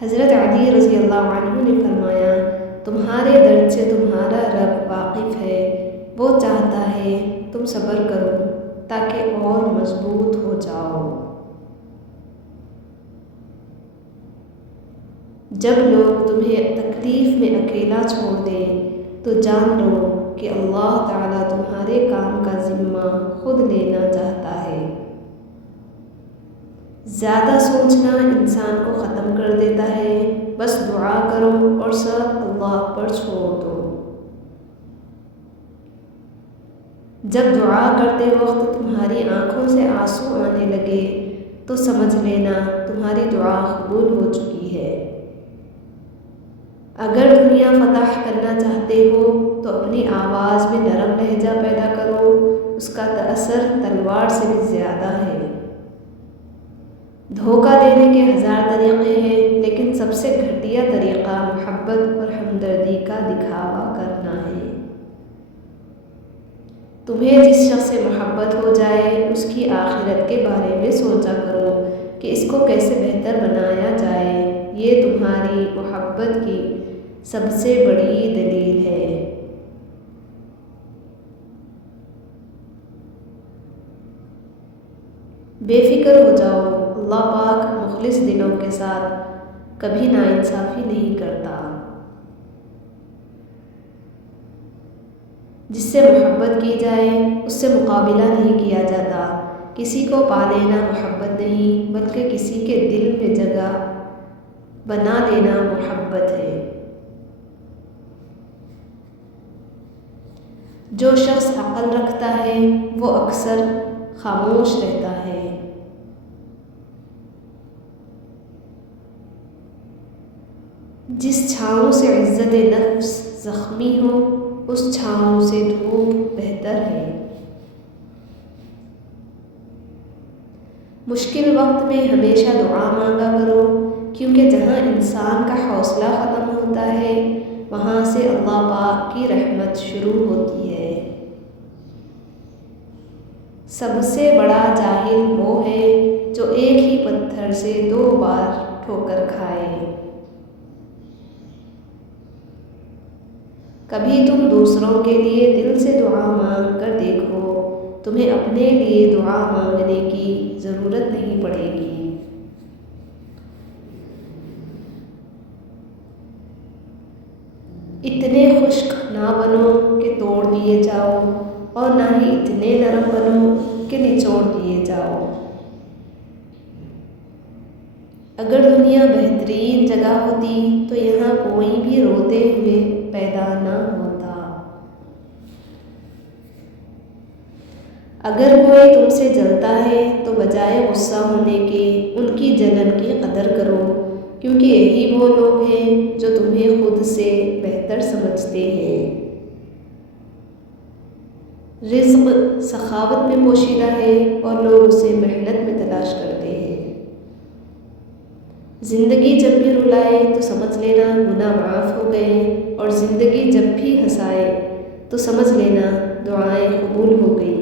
حضرت علی رضی اللہ عنہ نے فرمایا، تمہارے درد سے تمہارا رب واقف ہے، وہ چاہتا ہے تم صبر کرو تاکہ اور مضبوط ہو جاؤ۔ جب لوگ تمہیں تکلیف میں اکیلا چھوڑ دیں تو جان لو کہ اللہ تعالیٰ تمہارے کام کا ذمہ خود لینا چاہتا ہے۔ زیادہ سوچنا انسان کو ختم کر دیتا ہے، بس دعا کرو اور سب اللہ پر چھوڑ دو۔ جب دعا کرتے وقت تمہاری آنکھوں سے آنسو آنے لگے تو سمجھ لینا تمہاری دعا قبول ہو چکی ہے۔ اگر دنیا فتح کرنا چاہتے ہو تو اپنی آواز میں نرم لہجہ پیدا کرو، اس کا تأثر تلوار سے بھی زیادہ ہے۔ دھوکہ دینے کے 1000 طریقے ہیں، لیکن سب سے گھٹیا طریقہ محبت اور ہمدردی کا دکھاوا کرنا ہے۔ تمہیں جس شخص سے محبت ہو جائے اس کی آخرت کے بارے میں سوچا کرو کہ اس کو کیسے بہتر بنایا جائے، یہ تمہاری محبت کی سب سے بڑی دلیل ہے۔ بے فکر ہو جاؤ، اللہ پاک مخلص دلوں کے ساتھ کبھی ناانصافی نہیں کرتا۔ جس سے محبت کی جائے اس سے مقابلہ نہیں کیا جاتا۔ کسی کو پا لینا محبت نہیں بلکہ کسی کے دل میں جگہ بنا لینا محبت ہے۔ جو شخص عقل رکھتا ہے وہ اکثر خاموش رہتا ہے۔ جس چھاؤں سے عزت نفس زخمی ہو اس چھاؤں سے دھوپ بہتر ہے۔ مشکل وقت میں ہمیشہ دعا مانگا کرو، کیونکہ جہاں انسان کا حوصلہ ختم ہوتا ہے وہاں سے اللہ پاک کی رحمت شروع ہوتی ہے۔ سب سے بڑا جاہل وہ ہے جو ایک ہی پتھر سے 2 بار ٹھوکر کھائے۔ کبھی تم دوسروں کے لیے دل سے دعا مانگ کر دیکھو، تمہیں اپنے لیے دعا مانگنے کی ضرورت نہیں پڑے گی۔ اتنے خشک نہ بنو کہ توڑ دیے جاؤ اور نہ ہی اتنے نرم بنو کہ نچوڑ دیے جاؤ۔ اگر دنیا بہترین جگہ ہوتی تو یہاں کوئی بھی روتے ہوئے پیدا نہ ہوتا۔ اگر کوئی تم سے جلتا ہے تو بجائے غصہ ہونے کے ان کی جلن کی قدر کرو، کیونکہ یہی وہ لوگ ہیں جو تمہیں خود سے بہتر سمجھتے ہیں۔ رزق سخاوت میں پوشیدہ ہے اور لوگ اسے محنت میں تلاش کرتے ہیں۔ زندگی جب بھی رلائے تو سمجھ لینا گناہ معاف ہو گئے، اور زندگی جب بھی ہنسائے تو سمجھ لینا دعائیں قبول ہو گئی۔